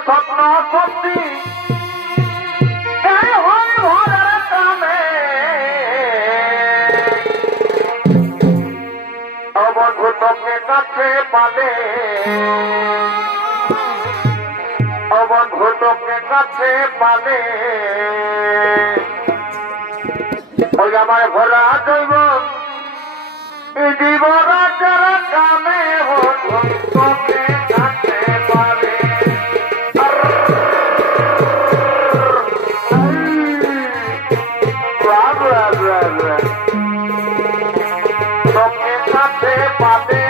স্বপ্ন সত্যি এই হয় ঘরের কামে বন্ধু তোকে কাছে পালে বন্ধু তোকে কাছে পালে ওই আমার ভরা জৈব জীবরাজের কামে বন্ধু তোকে কাছে পালে তোকে কাছে পালে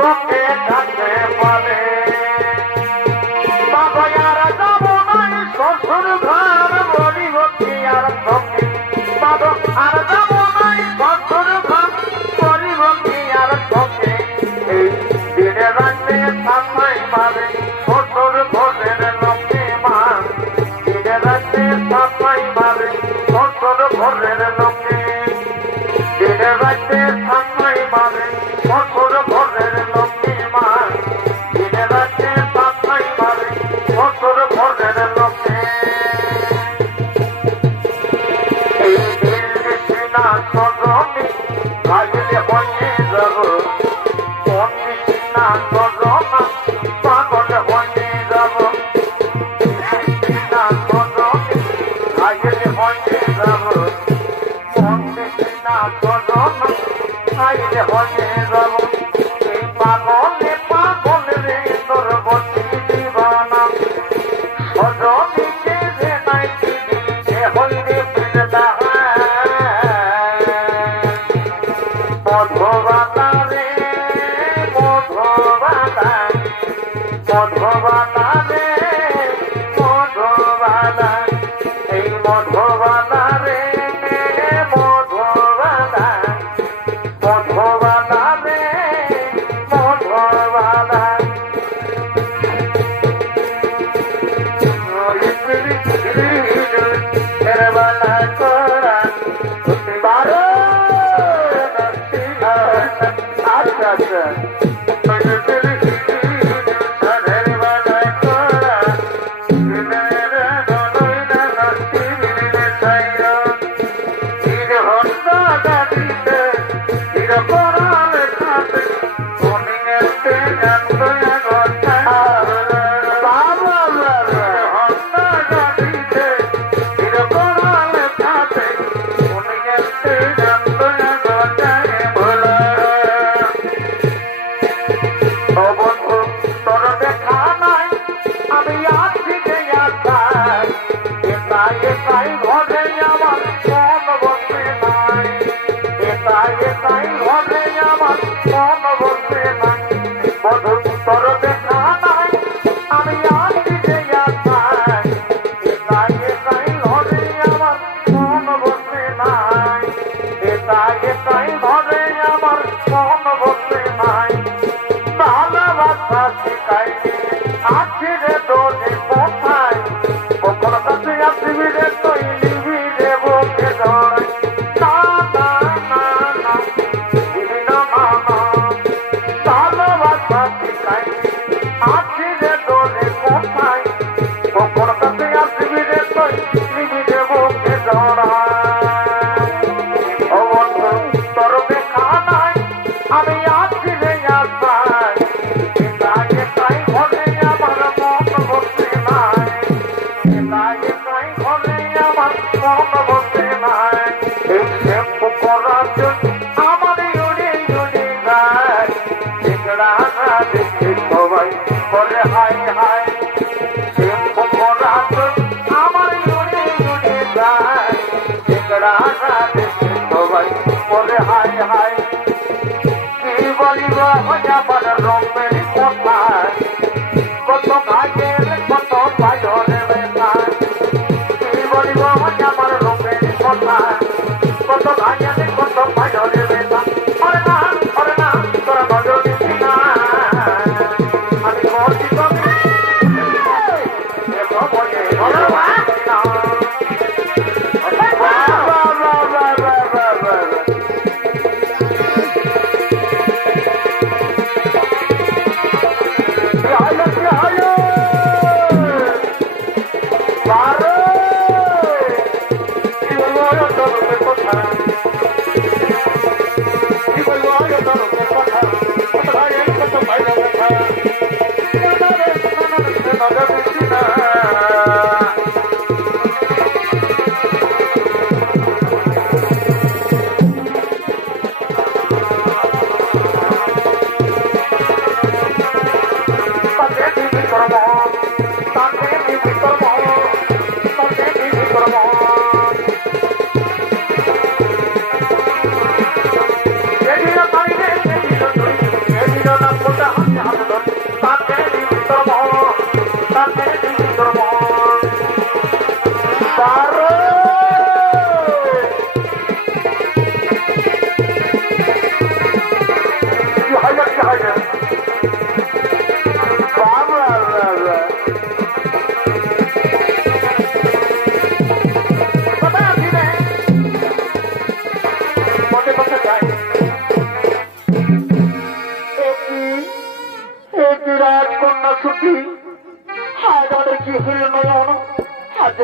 তোকে কাছে পালে বাবা আর যাব নাই শ্বশুর ঘর বলিব কি আর তোকে বাবা আর যাব নাই শ্বশুর ঘর বলিব কি আর তোকে এই দিনে রাখতে সামাই মারে শ্বশুর ঘরের লোকে মা দিনে রাখতে সামাই মারে শ্বশুর ঘরের লোকে দিনে রাখতে সামাই মারে শ্বশুর ঘরের লোকে মা দিনে রাখতে সামাই মারে শ্বশুর ঘরের লোকে এই দিল দিছি না সজনী ভাগলে হয়ে যাব মন দিছি না সজনা পাগল হয়ে যাব দিছি না সজনী ভাগলে হয়ে যাব মন দিছি না সজনা ভাগলে হয়ে যাব এই পাগলে পাগল রে তোর বসি দিবানা সজনীকে যে নাই সে হইরে পিড়তা মধুবালা রে মধুবালা মধুবালা রে মধুবালা এই মধুবালা রে মধুবালা মধুবালা রে মধুবালা বালা করা বারো আচ্ছা আচ্ছা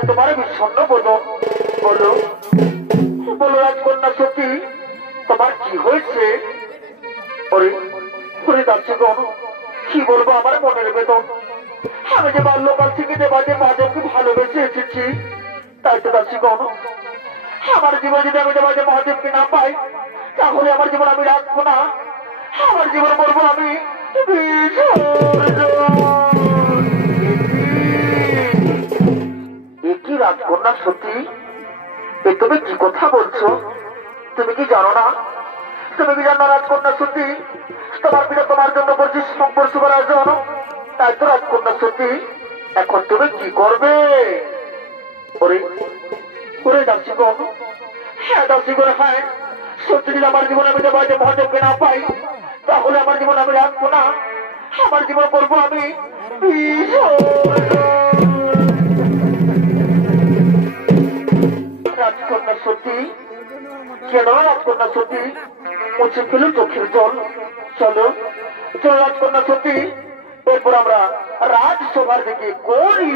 তোমার বিষণ্ণ বলো বলো বলো রাজকন্যা সতী তোমার কি হয়েছে? কি বলবো আমার মনের বেদন। আমি যে বাল্যকাল থেকে দেবাজে মাধবকে ভালোবেসে এসেছি, তাই তো দাসী গণ আমার জীবন যদি আমি দেবাজে মহাদেবকে না পাই তাহলে আমার জীবন আমি রাখবো না। আমার জীবন বলবো আমি কি রাজকন্যা সতী তুমি কি কথা বলছো? তুমি কি জানো না? তুমি কি জানো রাজকন্যা সতী তোমার পিতা তোমার জন্য বলছি সংঘর্ষ করার জন্য? তাই তো রাজকন্যা সতী এখন তুমি কি করবে? ওরে দাসীগণ, হ্যাঁ দাসীগণ, হ্যাঁ সত্যি যদি আমার জীবন আমি দেবাজে মহাদেবকে না পাই তাহলে আমার জীবন আমি রাখবো না। আমার জীবন বলবো আমি রাজকন্যা সতী। কেন রাজকন্যা সতী মুছে ফেল চোখের জল? চলো চলো রাজকন্যা সতী, এরপর আমরা রাজসভার দিকে করি।